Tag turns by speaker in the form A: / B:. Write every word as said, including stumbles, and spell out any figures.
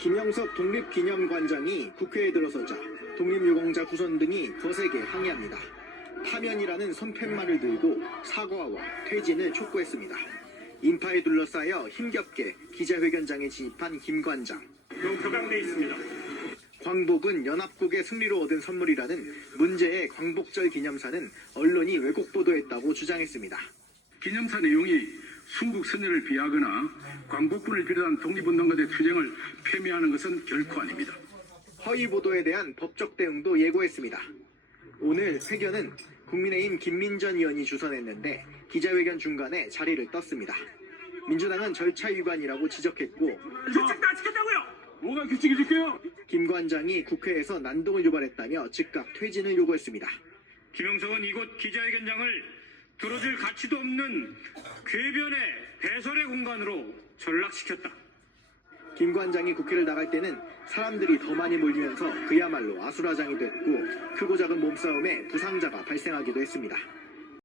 A: 김영석 독립기념관장이 국회에 들어서자 독립유공자 후손 등이 거세게 항의합니다. 파면이라는 손팻말을 들고 사과와 퇴진을 촉구했습니다. 인파에 둘러싸여 힘겹게 기자회견장에 진입한 김 관장.
B: 격양돼 있습니다.
A: 광복은 연합국의 승리로 얻은 선물이라는 문제의 광복절 기념사는 언론이 왜곡 보도했다고 주장했습니다.
C: 기념사 내용이 순국 선열을 비하하거나 광복군을 비롯한 독립운동가들의 투쟁을 폄훼하는 것은 결코 아닙니다.
A: 허위 보도에 대한 법적 대응도 예고했습니다. 오늘 회견은 국민의힘 김민전 의원이 주선했는데 기자회견 중간에 자리를 떴습니다. 민주당은 절차 위반이라고 지적했고
B: 규칙 다 지켰다고요?
C: 뭐가 규칙이 지켜요?
A: 김 관장이 국회에서 난동을 유발했다며 즉각 퇴진을 요구했습니다.
B: 김영석은 이곳 기자회견장을 들어줄 가치도 없는 궤변의 배설의 공간으로 전락시켰다.
A: 김 관장이 국회를 나갈 때는 사람들이 더 많이 몰리면서 그야말로 아수라장이 됐고 크고 작은 몸싸움에 부상자가 발생하기도 했습니다.